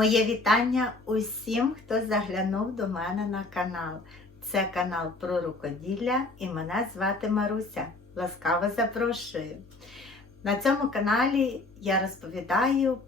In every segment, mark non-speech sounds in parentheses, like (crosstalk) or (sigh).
Моє вітання усім, хто заглянув до мене на канал. Це канал про рукоділля і мене звати Маруся. Ласкаво запрошую. На цьому каналі я розповідаю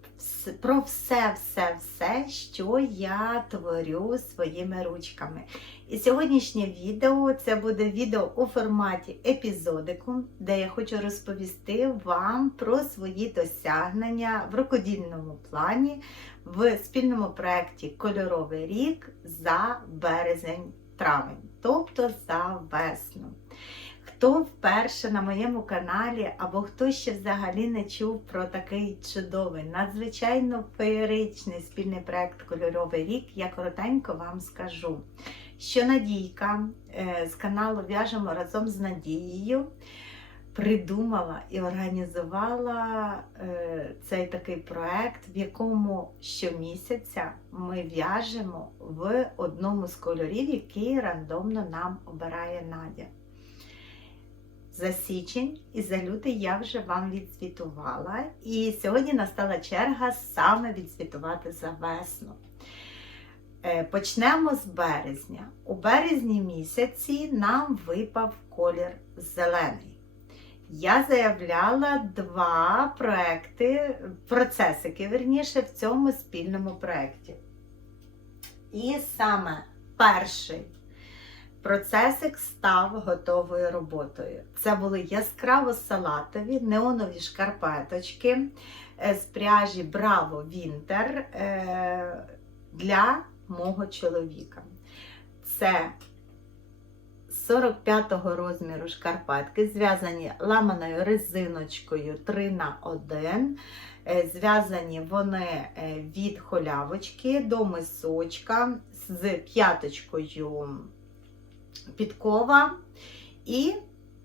про все-все-все, що я творю своїми ручками. І сьогоднішнє відео це буде відео у форматі епізодику, де я хочу розповісти вам про свої досягнення в рукодільному плані в спільному проєкті Кольоровий рік за березень-травень, тобто за весну. Хто вперше на моєму каналі, або хто ще взагалі не чув про такий чудовий, надзвичайно феєричний спільний проєкт Кольоровий рік, я коротенько вам скажу, що Надійка е, з каналу В'яжемо разом з Надією придумала і організувала е, цей такий проект, в якому щомісяця ми в'яжемо в одному з кольорів, який рандомно нам обирає Надя. За січень і за лютий я вже вам відзвітувала. І сьогодні настала черга саме відзвітувати за весну. Е, Почнемо з березня. У березні місяці нам випав колір зелений. Я заявляла два проекти, процесики, верніше, в цьому спільному проєкті. І саме перший процесик став готовою роботою. Це були яскраво салатові неонові шкарпеточки е, з пряжі Winter е, для мого чоловіка. Це 45-го розміру шкарпетки, зв'язані ламаною резиночкою 3 на 1 Е, Зв'язані вони е, від холявочки до мисочка з п'яточкою підкова і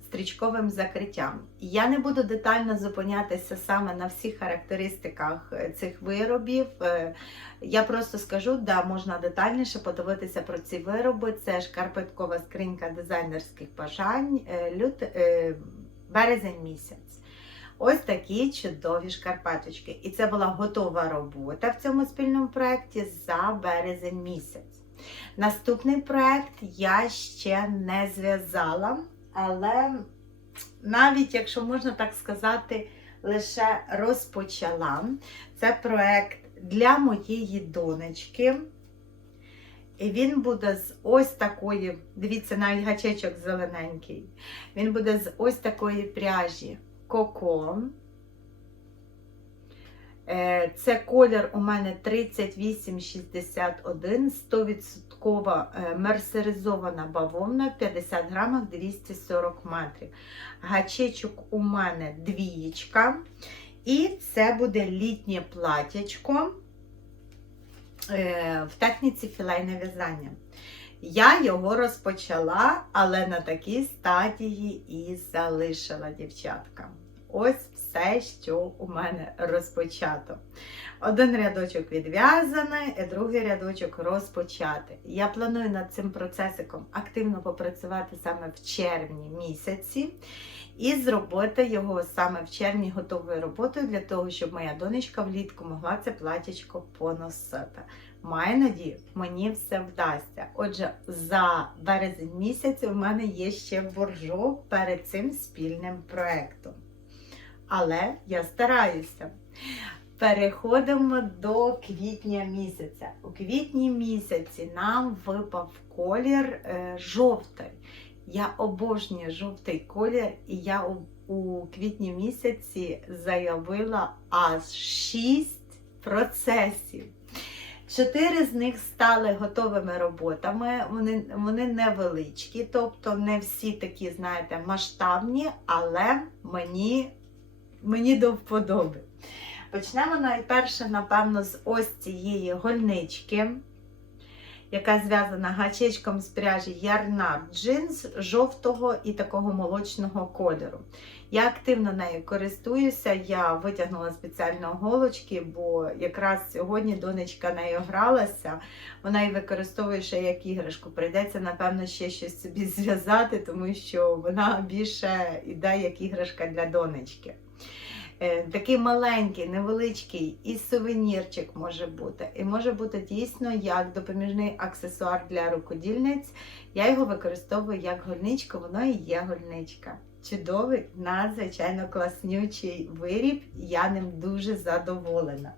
стрічковим закриттям. Я не буду детально зупинятися саме на всіх характеристиках е, цих виробів. Е, Я просто скажу, да, можна детальніше подивитися про ці вироби. Це шкарпеткова скринька дизайнерських бажань, е, лют... березень місяць. Ось такі чудові шкарпеточки. І це була готова робота в цьому спільному проєкті за березень місяць. Наступний проєкт я ще не зв'язала, але навіть, якщо можна так сказати, лише розпочала. Це проєкт для моєї донечки. І він буде з ось такої, дивіться, навіть гачечок зелененький. Він буде з ось такої пряжі Коко. Е, Це колір у мене 3861, 100% е, мерсеризована бавовна, 50 грамах 240 метрів. Гачечок у мене двієчка. І це буде літнє платячко е, в техніці філейне в'язання. Я його розпочала, але на такій стадії і залишила дівчатка. Ось все, що у мене розпочато. Один рядочок відв'язаний, і другий рядочок розпочати. Я планую над цим процесиком активно попрацювати саме в червні місяці. І зробити його саме в червні готовою роботою для того, щоб моя донечка влітку могла це платячко поносити. Маю надію, мені все вдасться. Отже, за березень місяць у мене є ще боржок перед цим спільним проєктом. Але я стараюся. Переходимо до квітня місяця. У квітні місяці нам випав колір е, жовтий. Я обожнюю жовтий колір, і я у, квітні місяці заявила аж 6 процесів. Чотири з них стали готовими роботами. Вони, вони невеличкі, тобто не всі такі, знаєте, масштабні, але мені, мені до вподоби. Почнемо найперше, напевно, з ось цієї гольнички, яка зв'язана гачечком з пряжі Ярнар джинс жовтого і такого молочного кольору. Я активно нею користуюся, я витягнула спеціально голочки, бо якраз сьогодні донечка нею гралася, вона її використовує ще як іграшку. Прийдеться, напевно, ще щось собі зв'язати, тому що вона більше йде як іграшка для донечки. Е, Такий маленький, невеличкий і сувенірчик може бути. І може бути дійсно як допоміжний аксесуар для рукодільниць. Я його використовую як гольничку, воно і є гольничка. Чудовий, надзвичайно класнючий виріб, я ним дуже задоволена.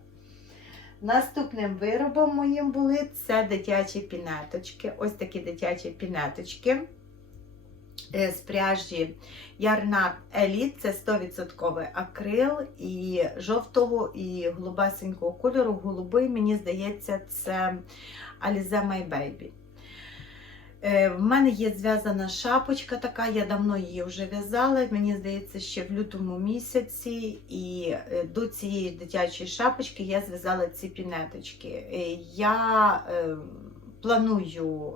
Наступним виробом моїм були це дитячі пінеточки. Ось такі дитячі пінеточки з пряжі Ярнат Еліт. Це 100% акрил і жовтого і голубасенького кольору. Голубий, мені здається, це Alize My Baby. Е, В мене є зв'язана шапочка така, я давно її вже в'язала. Мені здається, ще в лютому місяці. І е, до цієї дитячої шапочки я зв'язала ці пінеточки. Е, Я е, планую,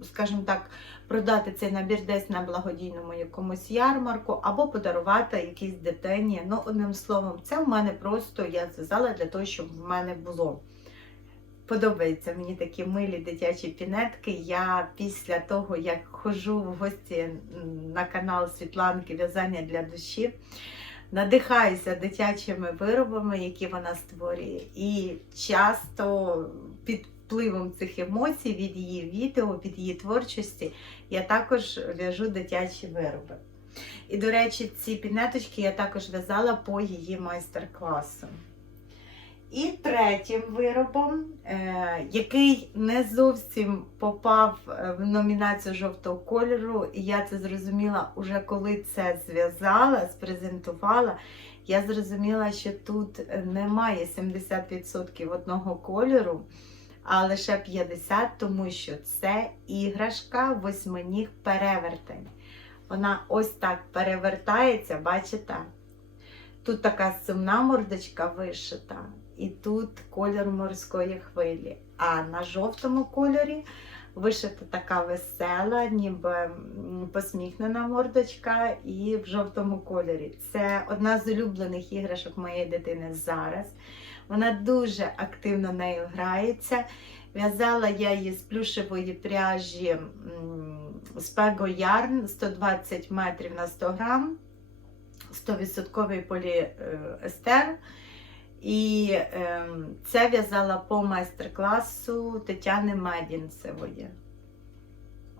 е, скажімо так, продати цей набір десь на благодійному якомусь ярмарку або подарувати якійсь дитині. Ну, одним словом, це в мене просто я зв'язала для того, щоб в мене було. Подобаються мені такі милі дитячі пінетки. Я після того, як ходжу в гості на канал Світланки В'язання для душі, надихаюся дитячими виробами, які вона створює. І часто під впливом цих емоцій від її відео, від її творчості, я також в'яжу дитячі вироби. І, до речі, ці пінеточки я також в'язала по її майстер-класу. І третім виробом, е, який не зовсім попав е, в номінацію жовтого кольору, і я це зрозуміла уже коли це зв'язала, спрезентувала. Я зрозуміла, що тут немає 70% одного кольору, а лише 50%, тому що це іграшка восьминіг перевертень. Вона ось так перевертається, бачите? Тут така сумна мордочка вишита, і тут колір морської хвилі. А на жовтому кольорі вишита така весела, ніби посміхнена мордочка, і в жовтому кольорі. Це одна з улюблених іграшок моєї дитини зараз. Вона дуже активно нею грається. В'язала я її з плюшевої пряжі Spego Yarn 120 метрів на 100 грам. 100% поліестер. І е, це в'язала по майстер-класу Тетяни Медінцевої.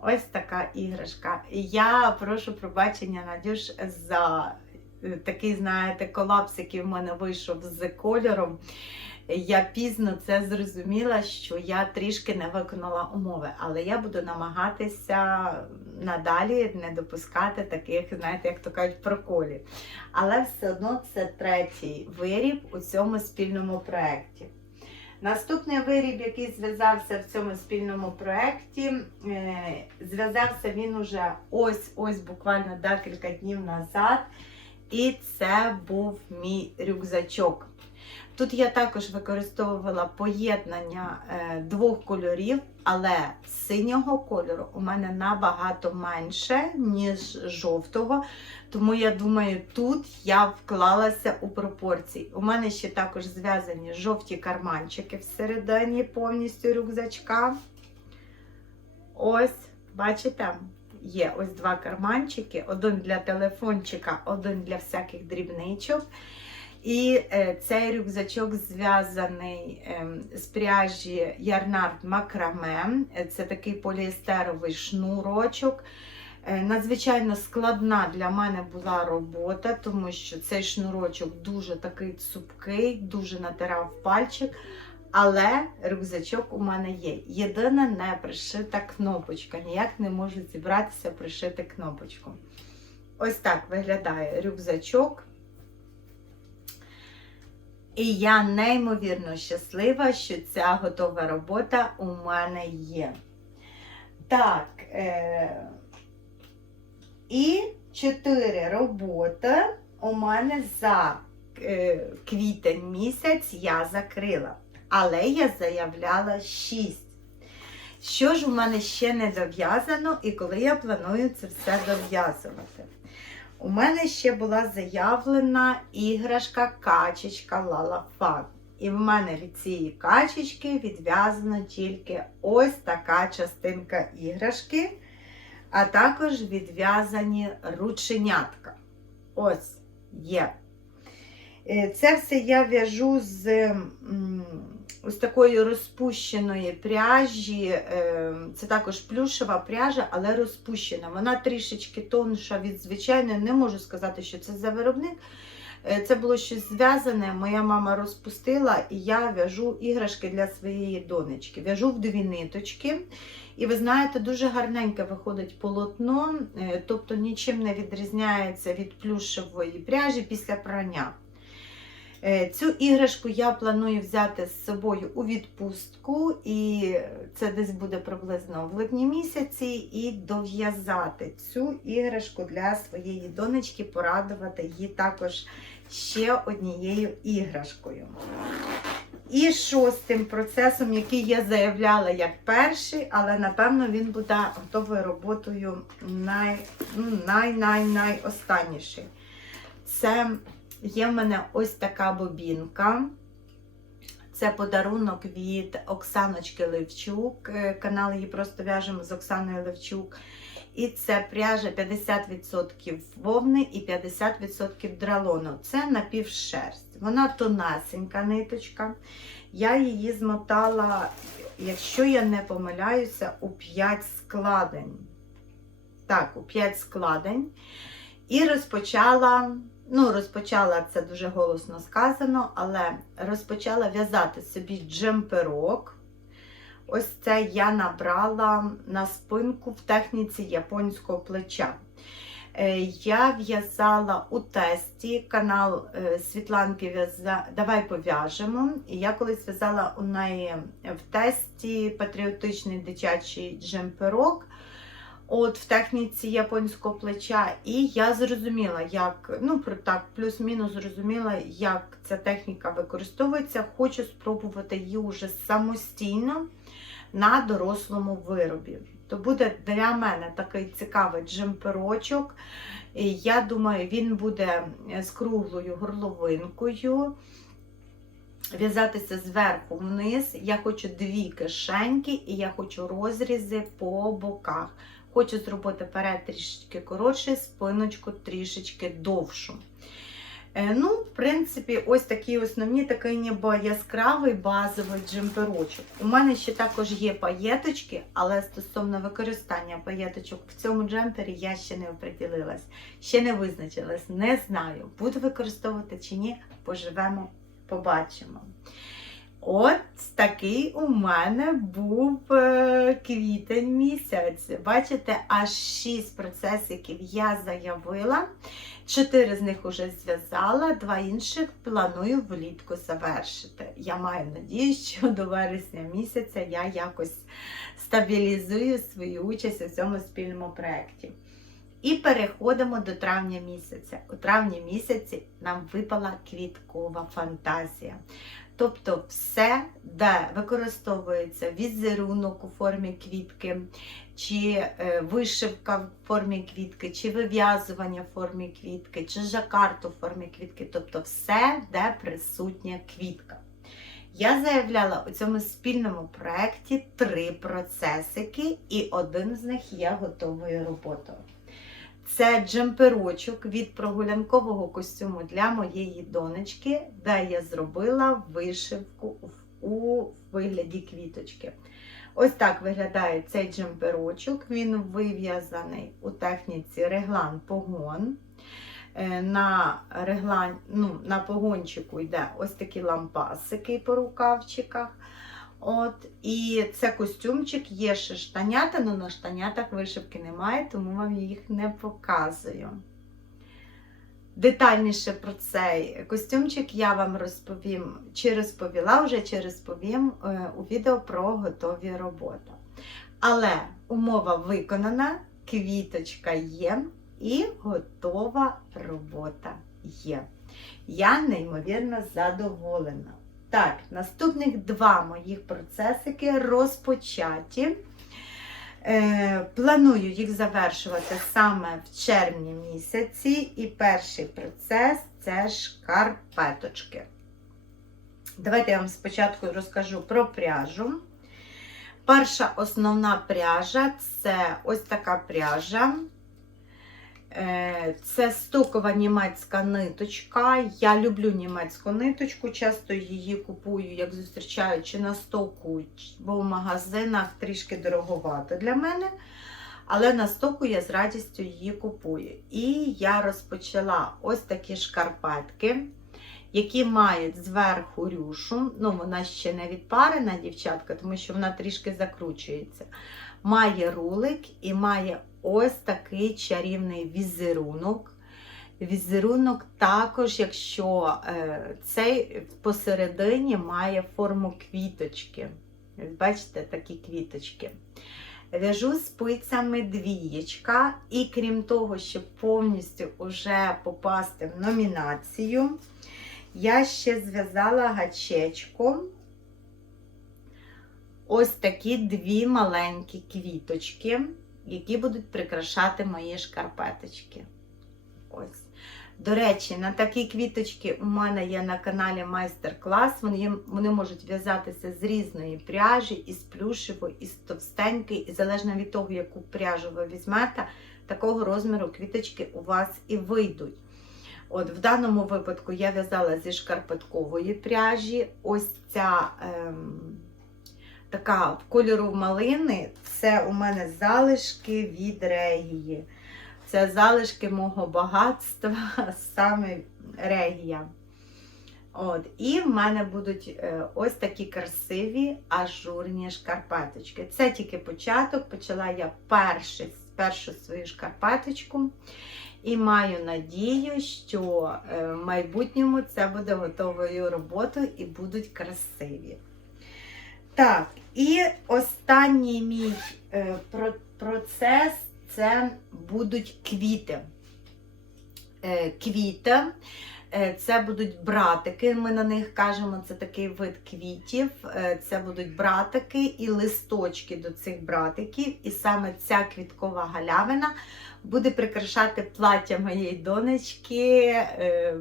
Ось така іграшка. І я прошу пробачення, Надюш, за е, такий, знаєте, колапс, який в мене вийшов з кольором. Я пізно це зрозуміла, що я трішки не виконала умови, але я буду намагатися надалі не допускати таких, знаєте, як то кажуть, проколів. Але все одно це третій виріб у цьому спільному проєкті. Наступний виріб, який зв'язався в цьому спільному проєкті, е, зв'язався він уже ось-ось буквально декілька днів назад. І це був мій рюкзачок. Тут я також використовувала поєднання е, двох кольорів, але синього кольору у мене набагато менше, ніж жовтого. Тому я думаю, тут я вклалася у пропорції. У мене ще також зв'язані жовті карманчики всередині повністю рюкзачка. Ось, бачите? Є ось два карманчики: один для телефончика, один для всяких дрібничок. І е, цей рюкзачок зв'язаний е, з пряжі Ярнард Макраме. Це такий поліестеровий шнурочок. Е, надзвичайно складна для мене була робота, тому що цей шнурочок дуже такий цупкий, дуже натирав пальчик. Але рюкзачок у мене є. Єдина не пришита кнопочка. Ніяк не можу зібратися пришити кнопочку. Ось так виглядає рюкзачок. І я неймовірно щаслива, що ця готова робота у мене є. Так, е- і чотири роботи у мене за е- квітень місяць я закрила. Але я заявляла 6. Що ж у мене ще не дов'язано, і коли я планую це все дов'язувати? У мене ще була заявлена іграшка качечка Лала Фан. І в мене від цієї качечки відв'язано тільки ось така частинка іграшки, а також відв'язані рученятка. Ось є. Е, Це все я в'яжу з ось такої розпущеної пряжі. Е, Це також плюшева пряжа, але розпущена. Вона трішечки тонша від звичайної. Не можу сказати, що це за виробник. Е, Це було щось зв'язане. Моя мама розпустила, і я в'яжу іграшки для своєї донечки. В'яжу в дві ниточки. І ви знаєте, дуже гарненьке виходить полотно, е, тобто нічим не відрізняється від плюшевої пряжі після прання. Е, Цю іграшку я планую взяти з собою у відпустку, і це десь буде приблизно в липні місяці, і дов'язати цю іграшку для своєї донечки, порадувати її також ще однією іграшкою. І шостим процесом, який я заявляла як перший, але напевно він буде готовою роботою най, ну, останніший. Це є в мене ось така бобінка. Це подарунок від Оксаночки Левчук. Е, Канал її просто в'яжемо з Оксаною Левчук. І це пряжа 50% вовни і 50% дралону. Це напівшерсть. Вона тонасенька ниточка. Я її змотала, якщо я не помиляюся, у 5 складень. Так, у 5 складень. І розпочала, ну, розпочала це дуже голосно сказано, але розпочала в'язати собі джемперок. Ось це я набрала на спинку в техніці японського плеча. Е, Я в'язала у тесті канал е, Світланки. Давай пов'яжемо. Я колись в'язала у неї в тесті патріотичний дитячий джемперок. От в техніці японського плеча, і я зрозуміла, як, ну так, плюс-мінус зрозуміла, як ця техніка використовується. Хочу спробувати її вже самостійно на дорослому виробі. То буде для мене такий цікавий джемперочок. І Я думаю, він буде з круглою горловинкою. В'язатися зверху вниз. Я хочу дві кишеньки і я хочу розрізи по боках. Хочу зробити перед трішечки коротше, спиночку трішечки довшу. Е, Ну, в принципі, ось такі основні, такий ніби яскравий базовий джемперочок. У мене ще також є паєточки, але стосовно використання паєточок в цьому джемпері я ще не оприділилась, ще не визначилась, не знаю, буду використовувати чи ні, поживемо, побачимо. От такий у мене був е, квітень місяць. Бачите, аж 6 процесиків я заявила. Чотири з них вже зв'язала, два інших планую влітку завершити. Я маю надію, що до вересня місяця я якось стабілізую свою участь у цьому спільному проєкті. І переходимо до травня місяця. У травні місяці нам випала квіткова фантазія. Тобто все, де використовується візерунок у формі квітки, чи е, вишивка в формі квітки, чи вив'язування в формі квітки, чи жакард у формі квітки, тобто все, де присутня квітка. Я заявляла у цьому спільному проєкті три процесики, і один з них є готовою роботою. Це джемперочок від прогулянкового костюму для моєї донечки, де я зробила вишивку у вигляді квіточки. Ось так виглядає цей джемперочок. Він вив'язаний у техніці реглан погон. Е, На реглан, ну, на погончику йде ось такі лампасики по рукавчиках. От, І це костюмчик, є ще штанята, але на штанятах вишивки немає, тому вам їх не показую. Детальніше про цей костюмчик я вам розповім, чи розповіла вже, чи розповім е, у відео про готові роботи. Але умова виконана, квіточка є і готова робота є. Я неймовірно задоволена. Так, наступних два моїх процесики розпочаті. Е, Планую їх завершувати саме в червні місяці. І перший процес це шкарпеточки. Давайте я вам спочатку розкажу про пряжу. Перша основна пряжа це ось така пряжа. Е, Це стокова німецька ниточка. Я люблю німецьку ниточку, часто її купую, як зустрічаю, чи на стоку, бо в магазинах трішки дороговато для мене. Але на стоку я з радістю її купую. І я розпочала ось такі шкарпетки, які мають зверху рюшу. Ну, вона ще не відпарена, дівчатка, тому що вона трішки закручується. Має рулик і має ось такий чарівний візерунок. Візерунок також, якщо е, цей посередині має форму квіточки. Бачите, такі квіточки. В'яжу спицями двієчка, і крім того, щоб повністю уже попасти в номінацію, я ще зв'язала гачечком ось такі дві маленькі квіточки, які будуть прикрашати мої шкарпеточки. Ось. До речі, на такі квіточки у мене є на каналі майстер-клас. Вони, вони можуть в'язатися з різної пряжі, із плюшевої, із товстенької, і залежно від того, яку пряжу ви візьмете, такого розміру квіточки у вас і вийдуть. От В даному випадку я в'язала зі шкарпеткової пряжі. Ось ця ем, така кольору малини це у мене залишки від регії. Це залишки мого багатства, (laughs) саме регія. От. І в мене будуть е, ось такі красиві ажурні шкарпеточки. Це тільки початок. Почала я перший, першу свою шкарпеточку. І маю надію, що е, в майбутньому це буде готовою роботою і будуть красиві. Так, і останній мій е, про- процес це будуть квіти. Е, Квіти. Е, Це будуть братики, ми на них кажемо, це такий вид квітів. Це будуть братики і листочки до цих братиків. І саме ця квіткова галявина буде прикрашати плаття моєї донечки е,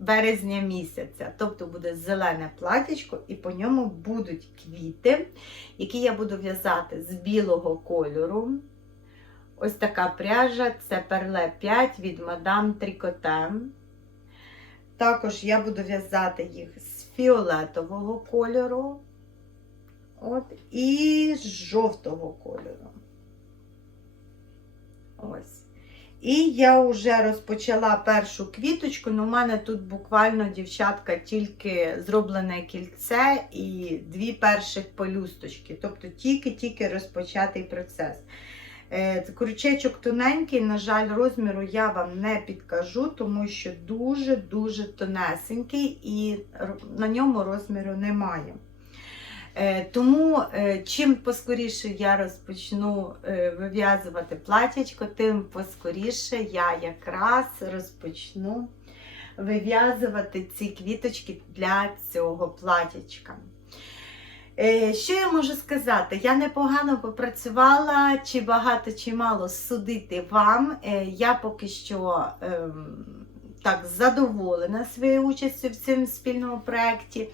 березня місяця. Тобто буде зелене платячко, і по ньому будуть квіти, які я буду в'язати з білого кольору. Ось така пряжа це перле 5 від Madame Tricotin. Також я буду в'язати їх з фіолетового кольору. От, і з жовтого кольору. Ось. І я вже розпочала першу квіточку, але у мене тут буквально, дівчатка, тільки зроблене кільце і дві перших полюсточки. Тобто тільки-тільки розпочатий процес. Е, Крючечок тоненький, на жаль, розміру я вам не підкажу, тому що дуже-дуже тонесенький і на ньому розміру немає. Е, Тому е, чим поскоріше я розпочну е, вив'язувати платячко, тим поскоріше я якраз розпочну вив'язувати ці квіточки для цього платячка. Що я можу сказати? Я непогано попрацювала, чи багато, чи мало судити вам. Я поки що ем, так задоволена своєю участю в цьому спільному проєкті.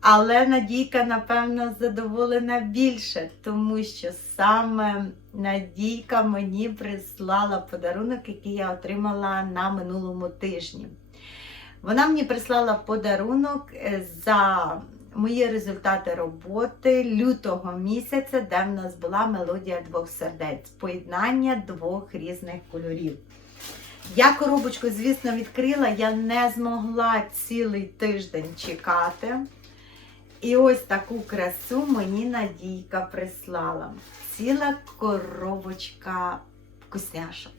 Але Надійка, напевно, задоволена більше, тому що саме Надійка мені прислала подарунок, який я отримала на минулому тижні. Вона мені прислала подарунок е, за мої результати роботи лютого місяця, де в нас була мелодія двох сердець, поєднання двох різних кольорів. Я коробочку, звісно, відкрила, я не змогла цілий тиждень чекати. І ось таку красу мені Надійка прислала. Ціла коробочка вкусняшок.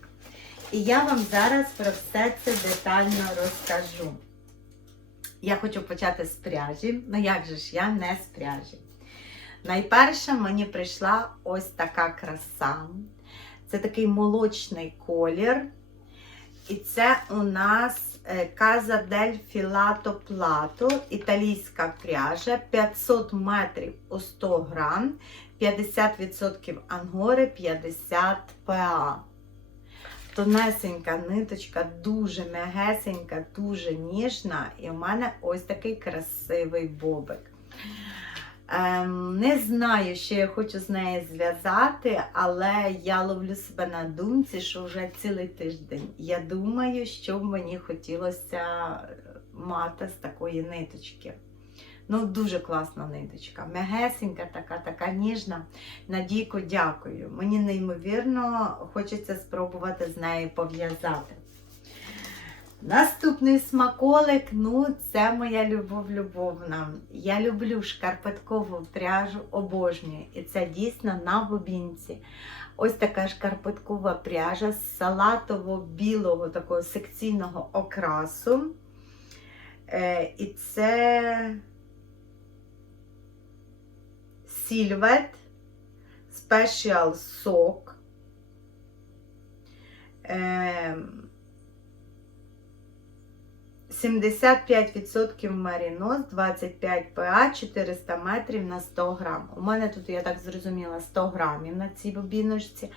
І я вам зараз про все це детально розкажу. Я хочу почати з пряжі. Ну як же ж я не з пряжі? Найперше мені прийшла ось така краса. Це такий молочний колір. І це у нас Casa del Filato Plato, італійська пряжа, 500 метрів у 100 грам, 50% ангори, 50 ПА. Тонесенька ниточка, дуже м'ягесенька, дуже ніжна. І в мене ось такий красивий бобик. Ем, не знаю, що я хочу з нею зв'язати, але я ловлю себе на думці, що вже цілий тиждень. Я думаю, що мені хотілося мати з такої ниточки. Ну, дуже класна ниточка. Мягесенька, така, така ніжна. Надійко, дякую. Мені неймовірно хочеться спробувати з нею пов'язати. Наступний смаколик, ну, це моя любов любовна. Я люблю шкарпеткову пряжу, обожнюю. І це дійсно на бобінці. Ось така шкарпеткова пряжа з салатово-білого такого секційного окрасу. Е, і це Сільвет Special Sock. Е, 75% марінос, 25 ПА, 400 метрів на 100 грам. У мене тут, я так зрозуміла, 100 грамів на цій бобіночці.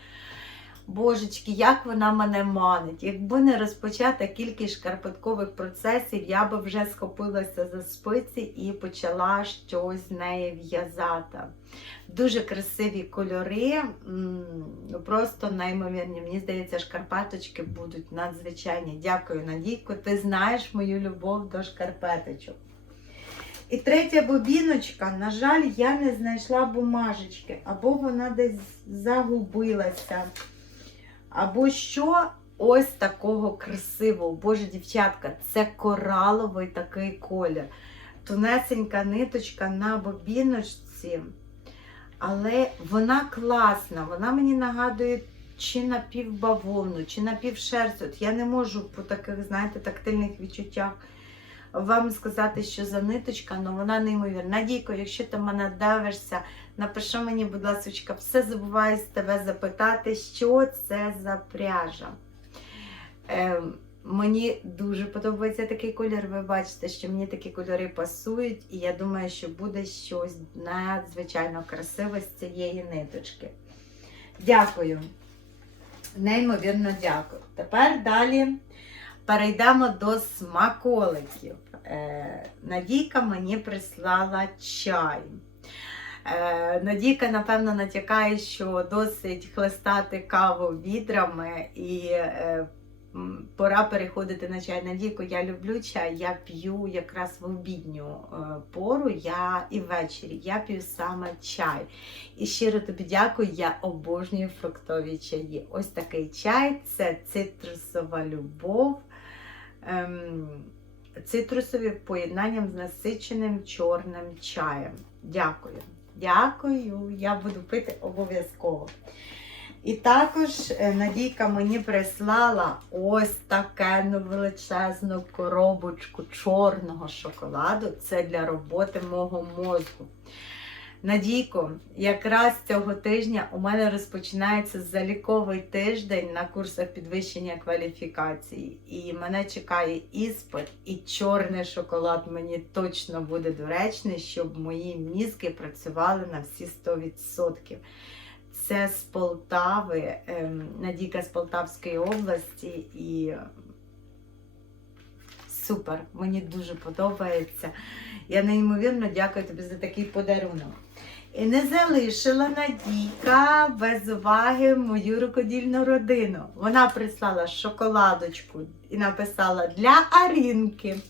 Божечки, як вона мене манить. Якби не розпочата кількість шкарпеткових процесів, я би вже схопилася за спиці і почала щось з неї в'язати. Дуже красиві кольори, просто неймовірні. Мені здається, шкарпеточки будуть надзвичайні. Дякую, Надійко. Ти знаєш мою любов до шкарпеточок. І третя бобіночка, на жаль, я не знайшла бумажечки, або вона десь загубилася. Або що ось такого красивого. Боже, дівчатка, це кораловий такий колір. Тунесенька ниточка на бобіночці. Але вона класна, вона мені нагадує чи напівбавовну, чи напівшерсть. От я не можу по таких, знаєте, тактильних відчуттях вам сказати, що за ниточка, але вона неймовірна. Надійко, якщо ти мене дивишся, напиши мені, будь ласка, все забуваю з тебе запитати, що це за пряжа. Е, мені дуже подобається такий колір. Ви бачите, що мені такі кольори пасують, і я думаю, що буде щось надзвичайно красиве з цієї ниточки. Дякую. Неймовірно дякую. Тепер далі перейдемо до смаколиків. Е, Надійка мені прислала чай. Е, Надійка, напевно, натякає, що досить хлестати каву відрами і е, пора переходити на чай. Надійко, я люблю чай, я п'ю якраз в обідню е, пору я і ввечері. Я п'ю саме чай. І щиро тобі дякую, я обожнюю фруктові чаї. Ось такий чай це цитрусова любов. Ем, цитрусові поєднанням з насиченим чорним чаєм. Дякую. Дякую, я буду пити обов'язково. І також е, Надійка мені прислала ось таке величезну коробочку чорного шоколаду. Це для роботи мого мозку. Надійко, якраз цього тижня у мене розпочинається заліковий тиждень на курсах підвищення кваліфікації. І мене чекає іспит, і чорний шоколад мені точно буде доречний, щоб мої мізки працювали на всі 100%. Це з Полтави, ем, Надійка з Полтавської області і супер, мені дуже подобається. Я неймовірно дякую тобі за такий подарунок. І не залишила Надійка без уваги мою рукодільну родину. Вона прислала шоколадочку і написала для Арінки.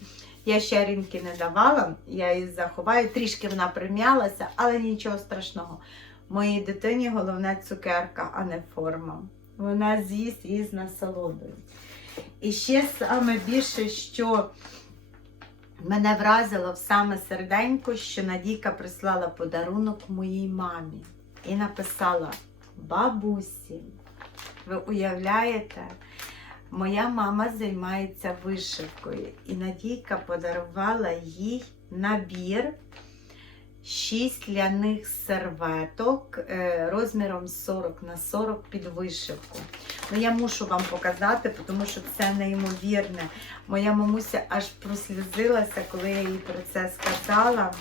Я ще Арінки не давала, я її заховаю. Трішки вона прим'ялася, але нічого страшного. Моїй дитині головне цукерка, а не форма. Вона з'їсть її з насолодою. І ще саме більше, що мене вразило в саме серденько, що Надійка прислала подарунок моїй мамі і написала: Бабусі, ви уявляєте, моя мама займається вишивкою, і Надійка подарувала їй набір. Шість ляних серветок е, розміром 40 на 40 під вишивку. Ну, я мушу вам показати, тому що це неймовірне. Моя мамуся аж прослізилася, коли я їй про це сказала.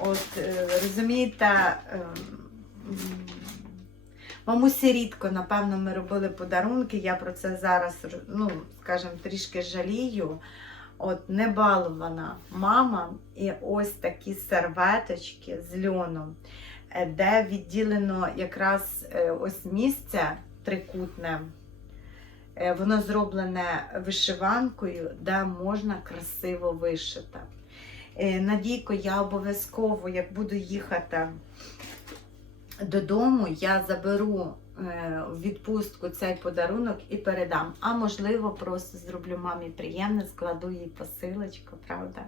От, е, розумієте, ем, мамусі рідко, напевно, ми робили подарунки. Я про це зараз, ну, скажімо, трішки жалію. От небалована мама і ось такі серветочки з льоном, е, де відділено якраз е, ось місце трикутне. Е, Воно зроблене вишиванкою, де можна красиво вишити. Надійко, я обов'язково, як буду їхати додому, я заберу в відпустку цей подарунок і передам. А можливо, просто зроблю мамі приємне, складу їй посилочку, правда?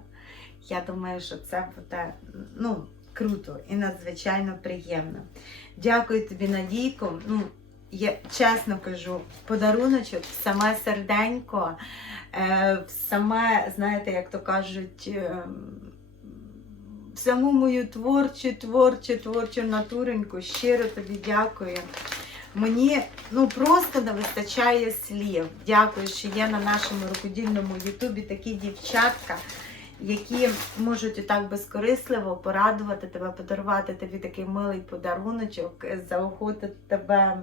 Я думаю, що це буде ну, круто і надзвичайно приємно. Дякую тобі, Надійко. Ну, я чесно кажу, подаруночок саме серденько, е, саме, знаєте, як то кажуть, е, саму мою творчу, творчу, творчу натуреньку. Щиро тобі дякую. Мені ну просто не вистачає слів. Дякую, що є на нашому рукодільному Ютубі такі дівчатка, які можуть отак безкорисливо порадувати тебе, подарувати тобі такий милий подаруночок, заохотити тебе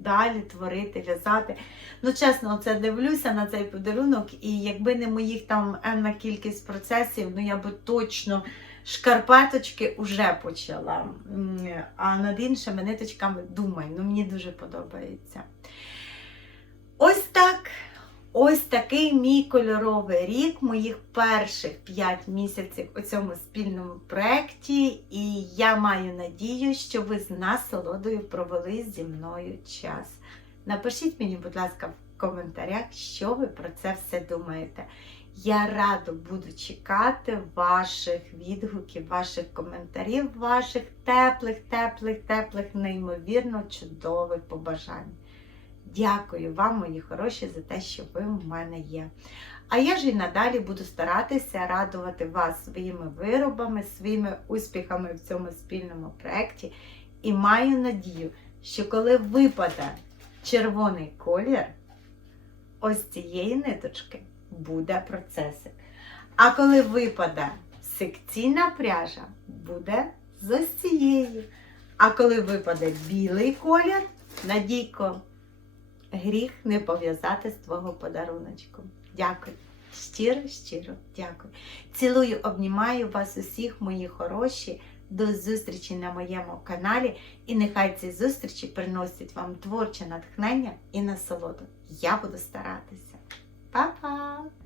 далі творити, в'язати. Ну, чесно, оце дивлюся на цей подарунок, і якби не моїх там енна кількість процесів, ну я би точно шкарпеточки вже почала. А над іншими ниточками думаю, ну мені дуже подобається. Ось так. Ось такий мій кольоровий рік, моїх перших 5 місяців у цьому спільному проєкті. І я маю надію, що ви з насолодою провели зі мною час. Напишіть мені, будь ласка, в коментарях, що ви про це все думаєте. Я радо буду чекати ваших відгуків, ваших коментарів, ваших теплих, теплих, теплих, неймовірно чудових побажань. Дякую вам, мої хороші, за те, що ви в мене є. А я ж і надалі буду старатися радувати вас своїми виробами, своїми успіхами в цьому спільному проєкті. І маю надію, що коли випаде червоний колір, ось цієї ниточки буде процесик. А коли випаде секційна пряжа, буде з ось. А коли випаде білий колір, Надійко, гріх не пов'язати з твого подаруночку. Дякую. Щиро, щиро дякую. Цілую, обнімаю вас усіх, мої хороші. До зустрічі на моєму каналі. І нехай ці зустрічі приносять вам творче натхнення і насолоду. Я буду старатися. Papa.